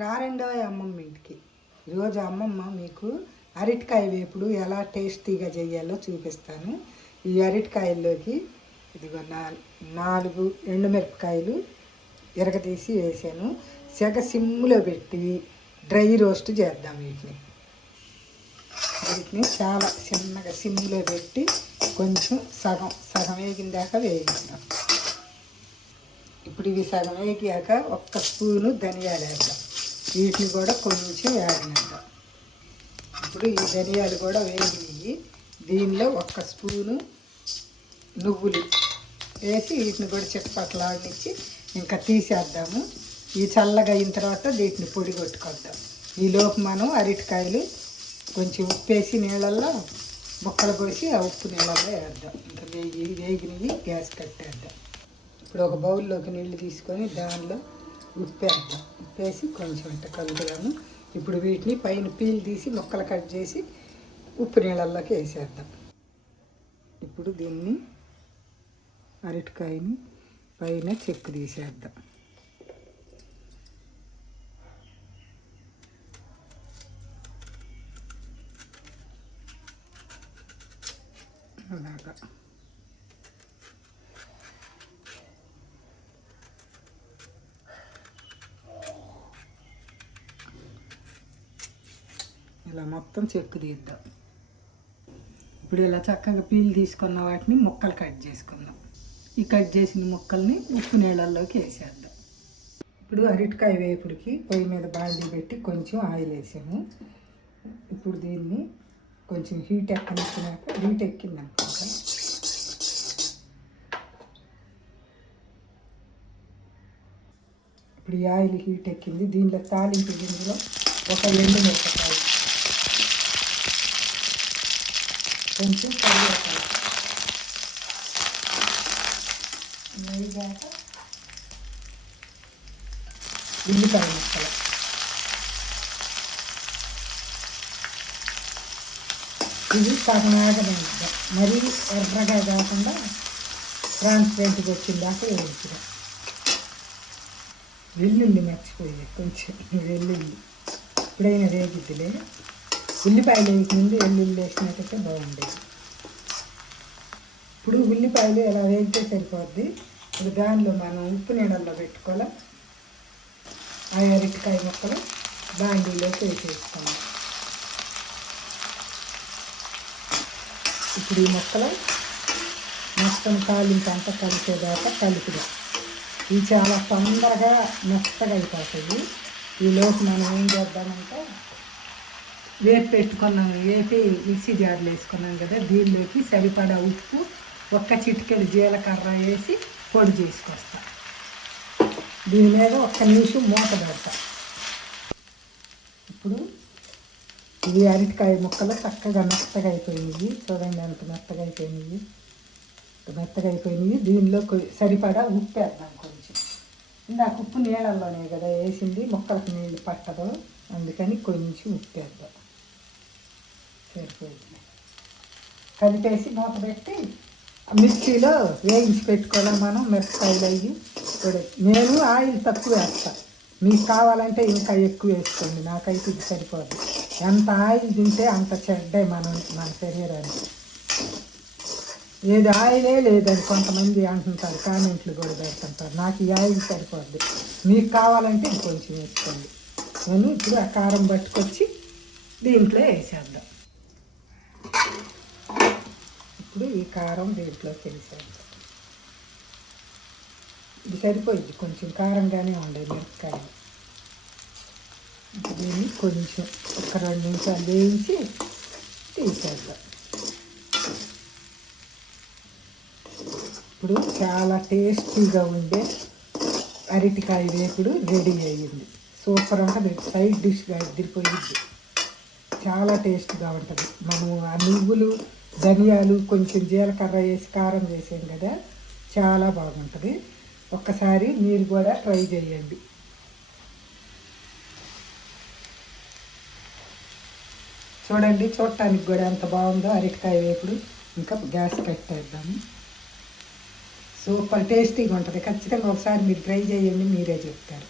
రారెండో అమ్మమ్మ ఇంటికి. ఈరోజు అమ్మమ్మ మీకు అరటికాయ వేపుడు ఎలా టేస్టీగా చేయాలో చూపిస్తాను. ఈ అరటికాయల్లోకి ఇదిగో నాలుగు నాలుగు ఎండుమిరపకాయలు ఎరగతీసి వేసాను. సెగ సిమ్లో పెట్టి డ్రై రోస్ట్ చేద్దాం వీటిని. వీటిని చాలా చిన్నగా సిమ్లో పెట్టి కొంచెం సగం సగం వేగిన దాకా వేయించాం ఇప్పుడు ఇవి సగం వేగాక ఒక్క స్పూను ధనియాలు వేద్దాం. వీటిని కూడా కొంచెం వేగనిద్దాం ఇప్పుడు ఈ ధనియాలు కూడా వేగి దీనిలో ఒక్క స్పూను నువ్వులు వేసి వీటిని కూడా చిక్కపట్లాడినిచ్చి ఇంకా తీసేద్దాము. ఈ చల్లగా అయిన తర్వాత వీటిని పొడి కొట్టుకొద్దాం. ఈలోపు మనం అరటికాయలు కొంచెం ఉప్పు వేసి నీళ్ళల్లో ముక్కలు కోసి ఆ ఉప్పు నీళ్ళల్లో వేద్దాం. ఇంకా వేగి వేగినవి గ్యాస్ కట్టేద్దాం. ఇప్పుడు ఒక బౌల్లోకి నీళ్ళు తీసుకొని దానిలో ఉప్పేద్దాం ఉప్పేసి కొంచెం ఇట్ట కలుపుదాము. ఇప్పుడు వీటిని పైన పీల్ తీసి ముక్కలు కట్ చేసి ఉప్పు నీళ్ళల్లోకి వేసేద్దాం. ఇప్పుడు దీన్ని అరటికాయని పైన చెక్కు తీసేద్దాం. అలాగా. ఇలా మొత్తం చెక్కు తీద్దాం. ఇప్పుడు ఇలా చక్కగా పీల్ తీసుకున్న వాటిని ముక్కలు కట్ చేసుకుందాం. ఈ కట్ చేసిన ముక్కల్ని ఉప్పు నీళ్ళల్లోకి వేసేద్దాం. ఇప్పుడు అరటికాయ వేపుడికి పొయ్యి మీద బాండీ పెట్టి కొంచెం ఆయిల్ వేసాము. ఇప్పుడు దీన్ని కొంచెం హీట్ ఎక్కనిచ్చినాక హీట్ ఎక్కింది అనుకుంటా ఇప్పుడు ఈ ఆయిల్ హీట్ ఎక్కింది. దీనిలో తాలింపు గింజలో ఒక ఎండు మిరపకాయ కొంచెం కరివేపాకు. వేగాక ఉల్లిపాయ ముక్కలు. ఇది సగం మరీ ఎర్రగా కాకుండా ట్రాన్స్పరెంట్గా వచ్చిన దాకా వేయించడం వెల్లుల్లి మర్చిపోయి కొంచెం వెల్లుల్లి. ఇప్పుడైనా రేగిద్దిలే ఉల్లిపాయలు వేయక ముందు వెల్లుల్లి వేసినట్టయితే బాగుండేది. ఇప్పుడు ఉల్లిపాయలు ఎలా వేస్తే సరిపోద్ది. ఇప్పుడు దానిలో మనం ఉప్పు నీడల్లో పెట్టుకోవాలి? ఆ అరటికాయ ముక్కలు బాండీలోకి వేసేసుకున్నాం ఇప్పుడు ఈ ముక్కలు మొత్తం తాలింపు అంతా కలిసేదాకా కలుపుడు ఇవి చాలా తొందరగా మెత్తగా అయిపోతుంది ఈ లోపు మనం ఏం చేద్దామంటే వేపు పెట్టుకున్నాం వేపి మిక్సీ జార్లు వేసుకున్నాం కదా దీనిలోకి సరిపడా ఉప్పు ఒక్క చిటికెడు జీలకర్ర వేసి పొడి చేసుకొస్తా. దీని మీద ఒక్క నిమిషం మూత పెడతా. ఇప్పుడు ఇవి అరటికాయ ముక్కలు చక్కగా మెత్తగా అయిపోయినాయి. చూడండి ఎంత మెత్తగా అయిపోయినాయి. మెత్తగా అయిపోయినాయి. దీనిలో సరిపడా ఉప్పు వేద్దాం కొంచెం. ఇందాక ఉప్పు నీళ్ళల్లోనే కదా వేసింది మొక్కలకు నీళ్ళు పట్టదు. అందుకని కొంచెం ఉప్పు వేద్దాం. సరిపోయింది కలిపేసి మూత పెట్టి మిర్చిలో మిక్సీలో వేయించి పెట్టుకోవాలి మనం మిరపకాయలు అవి ఇప్పుడు నేను ఆయిల్ తక్కువ వేస్తా. మీకు కావాలంటే ఇంకా ఎక్కువ వేసుకోండి నాకైతే ఇది సరిపోదు. ఎంత ఆయిల్ తింటే అంత చెడ్డే మనం మన శరీరానికి. ఏది ఆయిలే లేదని కొంతమంది అంటుంటారు కామెంట్లు కూడా పెడుతుంటారు. నాకు ఈ ఆయిల్ సరిపోద్ది. మీకు కావాలంటే ఇంకొంచెం వేసుకోండి. నేను ఇప్పుడు ఆ కారం పట్టుకొచ్చి దీంట్లో వేసేద్దాం. ఇప్పుడు ఈ కారం దీంట్లోకి వేసేద్దాం ఇది సరిపోయింది. కొంచెం కారంగానే ఉండేది మిరపకాయ. దీన్ని కొంచెం ఒక రెండు నిమిషాలు వేయించి తీసేద్దాం. ఇప్పుడు చాలా టేస్టీగా ఉండే అరటికాయ వేపుడు రెడీ అయ్యింది. సూపర్ ఉంటుంది సైడ్ డిష్గా ఎదిరిపోయింది చాలా టేస్ట్గా ఉంటుంది. మనము ఆ నువ్వులు ధనియాలు కొంచెం జీలకర్ర వేసి కారం చేసాం కదా చాలా బాగుంటుంది. ఒక్కసారి మీరు కూడా ట్రై చేయండి. చూడండి చూడటానికి కూడా ఎంత బాగుందో అరటికాయ వేపుడు. ఇంకా గ్యాస్ పెట్టేద్దాము సూపర్ టేస్టీగా ఉంటుంది. ఖచ్చితంగా ఒకసారి మీరు ట్రై చేయండి మీరే చెప్తారు.